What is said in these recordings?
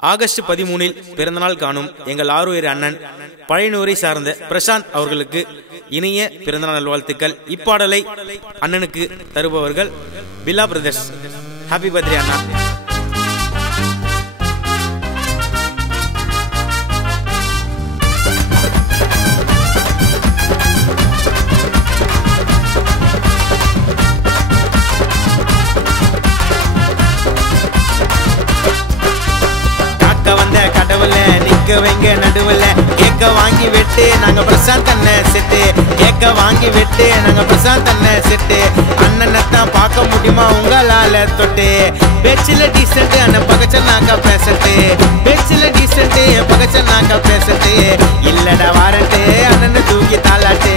August 13 பிறந்தநாள் காணும் எங்கள் ஆறுயிர் அண்ணன் பழையனூரை சார்ந்த பிரசாந்த் அவர்களுக்கு இனிய பிறந்தநாள் நல்வாழ்த்துக்கள். இப்பாடலை அண்ணனுக்கு தருபவர்கள் பில்லா பிரதர்ஸ். ஹாப்பி பர்த்டே அண்ணா. கடவுள நிக்க வைங்க நடுவுல கேக்க வாங்கி வெட்டு நாங்க பிரசாந்த் அண்ணன் செட்டு. கேக்க வாங்கி வெட்டு நாங்க பிரசாந்த் அண்ணன் செட்டு. அண்ணனைத்தான் பார்க்க முடியுமா உங்களால தொட்டு. பேச்சில டீசென்ட் அண்ணன் பகச்சனாக்கா பேசட்டு. பேச்சில டீசென்ட் பகச்சனாக்கா பேசட்டு. இல்லடா வாரட்டு அண்ணனை தூக்கி தாளாட்டு.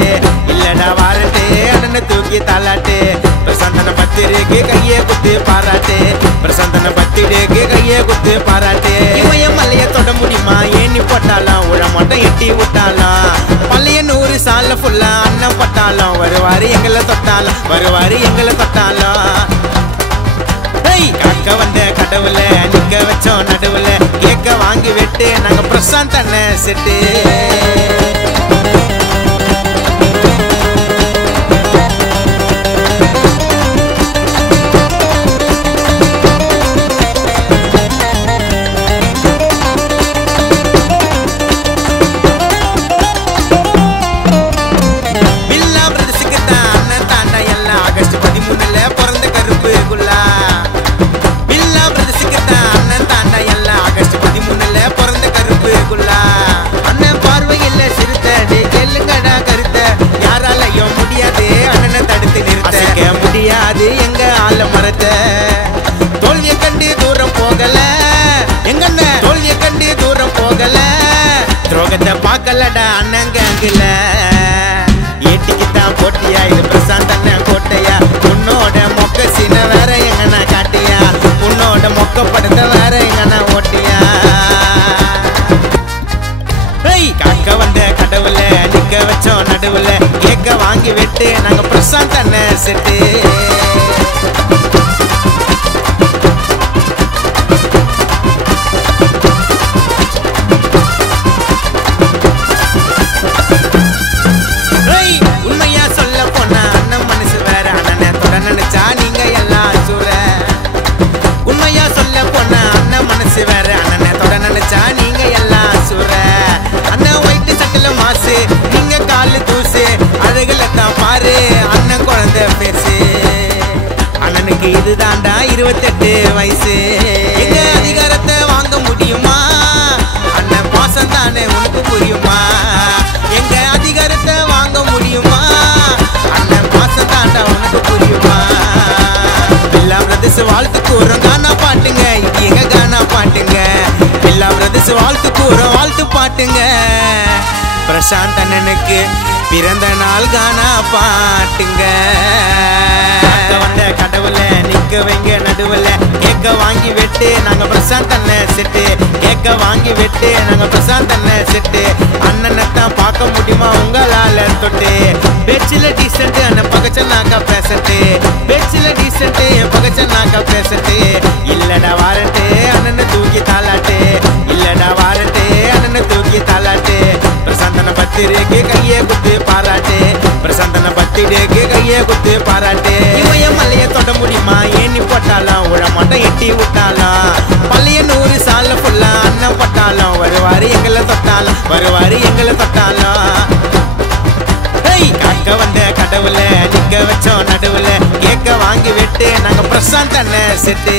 இல்லடா வாரட்டு அண்ணனை தூக்கி தாளாட்டு. பிரசாந்தன பத்திரிக்கு கையே குத்து பாராட்டு. பிரசாந்தன பத்திரிக்கு கையே குத்து பாராட்டு. மலைய தொட முடியுமா ஏனி போட்டாலாம் உழமாட்டம் எட்டி விட்டாலாம். பழையனூர் சால ஃபுல்லா அண்ணன் பட்டாலும் வருவாரு எங்களை தொட்டாலும் வருவாரு எங்களை தொட்டாலும். காக்க வந்த கடவுள நிக்க வச்சோம் நடுவுல கேக்க வாங்கி வெட்டு நாங்க பிரசாந்த் அண்ணன் செட்டு. எங்க ஆள மரத்த தோல்விய கண்டு தூரம் போகல. எங்க தோல்விய கண்டு தூரம் போகல. துரோகத்தை பார்க்கலடா அண்ணன் கேங்கல. ஏட்டிக்குத்தான் போட்டியா இது பிரசாந்த் அண்ணன் கோட்டையா. உன்னோட மொக்க சீன வேற எங்கண்ணா காட்டியா. உன்னோட மொக்க படத்தை வேற எங்கண்ணா ஓட்டியா. காக்க வந்த கடவுள நிக்க வச்சோம் நடுவுல கேக்க வாங்கி வெட்டு நாங்க பிரசாந்த் அண்ணன் செட்டு. உண்மையா சொல்ல போனா அண்ணன் மனசு வேற அண்ணனை தொட நினைச்சா நீங்க எல்லாம் சூற. உண்மையா சொல்ல போனா அண்ணன் மனசு வேற அண்ணனை தொட நினைச்சா நீங்க எல்லாம் சூற. அண்ணன் ஒயிட்டு சட்டில மாசு நீங்க காலு தூசு. அழகுல தான் பாரு அண்ணன் குழந்தை பேசு. அண்ணனுக்கு இதுதான்டா 28 வயசு. எங்க அதிகாரத்தை வாங்க முடியுமா அண்ணன் பாசம் தானே உனக்கு புரியுமா. எங்க அதிகாரத்தை வாங்க முடியுமா அண்ணன் பாசம் தாண்டா உனக்கு புரியுமா. பில்லா பிரதர்ஸ் வாழ்த்து கூறும் கானா பாட்டுங்க இது எங்க கானா பாட்டுங்க. பில்லா பிரதர்ஸ் வாழ்த்து கூறும் வாழ்த்து பாட்டுங்க. பிரசாந்த் அண்ணனுக்கு பிறந்த நாள் கானா பாட்டுங்க. வந்த கடவுள நிக்க வைங்க நடுவுல கேக்க வாங்கி வெட்டு நாங்க பிரசாந்த் அண்ணன் செட்டு. கேக்க வாங்கி வெட்டு நாங்க பிரசாந்த் அண்ணன் செட்டு. அண்ணனைத்தான் பார்க்க முடியுமா உங்களால தொட்டு. பேச்சில டீசென்ட் அண்ணன் பகச்சனாக்கா பேசட்டு. பேச்சில டீசென்ட் பகச்சனாக்கா பேசட்டு. இல்லடா வாரட்டு அண்ணனை தூக்கி தாளாட்டு. இல்லடா வாரட்டு அண்ணனை தூக்கி தாளாட்டு. பிரசாந்தன பத்திரிக்கு கையே குத்து பாராட்டு. பிரசாந்தன பத்திரிக்கு கையே குத்து பாராட்டு. மலைய தொட முடியுமா ஏனி போட்டாலும் உழமாட்டம் எட்டி விட்டாலும். பழையனூர் சால ஃபுல்லா அண்ணன் பட்டாலும் வருவாரு எங்களை தொட்டாலும் வருவாரு எங்களை தொட்டாலும். காக்க வந்த கடவுள நிக்க வச்சோம் நடுவுல கேக்க வாங்கி வெட்டு நாங்க பிரசாந்த் அண்ணன் செட்டு.